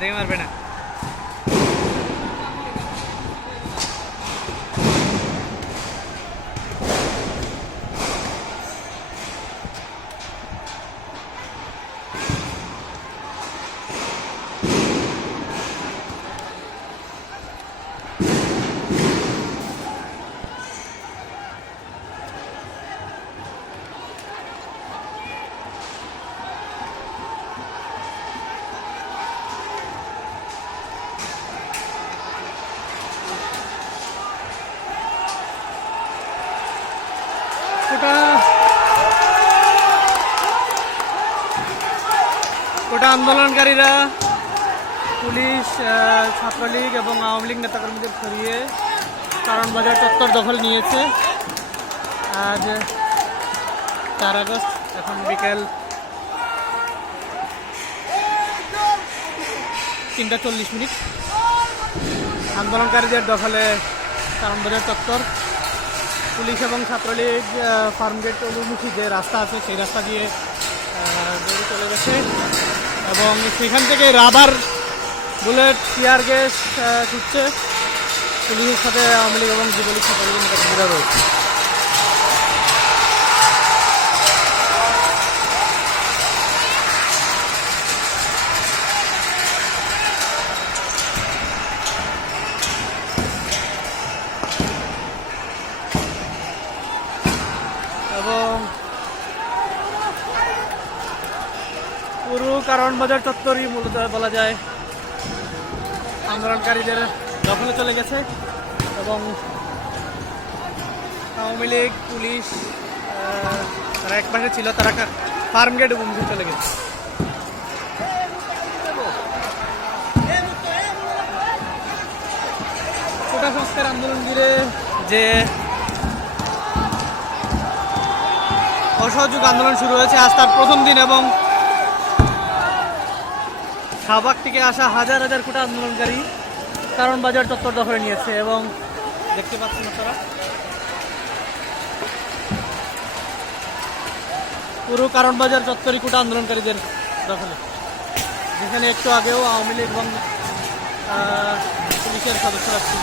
Marvena. ওটা আন্দোলনকারীরা police Chhatra League এবং আওয়ামী লীগ নেতাকর্মীদের সরিয়ে কারণ বাজার চত্বর দখল নিয়েছে। আজ চার আগস্ট, এখন বিকেল তিনটা চল্লিশ মিনিট। আন্দোলনকারীদের দখলে কারণ বাজার চত্বর। পুলিশ এবং ছাত্রলীগ ফার্মগেট অভিমুখী যে রাস্তা আছে, সেই রাস্তা দিয়ে গড়ে চলে গেছে। এবং সেখান থেকে রাবার বুলেট, টিয়ার গ্যাস ছুটছে। পুলিশের সাথে আওয়ামী লীগ এবং যুবলীগ ছাত্রলীগের নেতাকর্মীরা রয়েছে। এবং পুরো কারণ বাজার চত্বরই মূলত বলা যায় আন্দোলনকারীদের দখলে চলে গেছে এবং আওয়ামী লীগ, পুলিশ তারা এক পাশে ছিল, তারা ফার্ম গেট অভিমুখে চলে গেছে। কোটা সংস্কার আন্দোলন ঘিরে যে অসহযোগ আন্দোলন শুরু হয়েছে। আজ তার প্রথম দিন এবং শাহবাগ থেকে আসা হাজার হাজার কোটা আন্দোলনকারী কারণ বাজার চত্বর দখলে নিয়েছে এবং দেখতে পাচ্ছেন আপনারা। পুরো কারণ বাজার চত্বরই কোটা আন্দোলনকারীদের দখলে। যেখানে একটু আগেও আওয়ামী লীগ এবং পুলিশের সদস্যরা ছিল।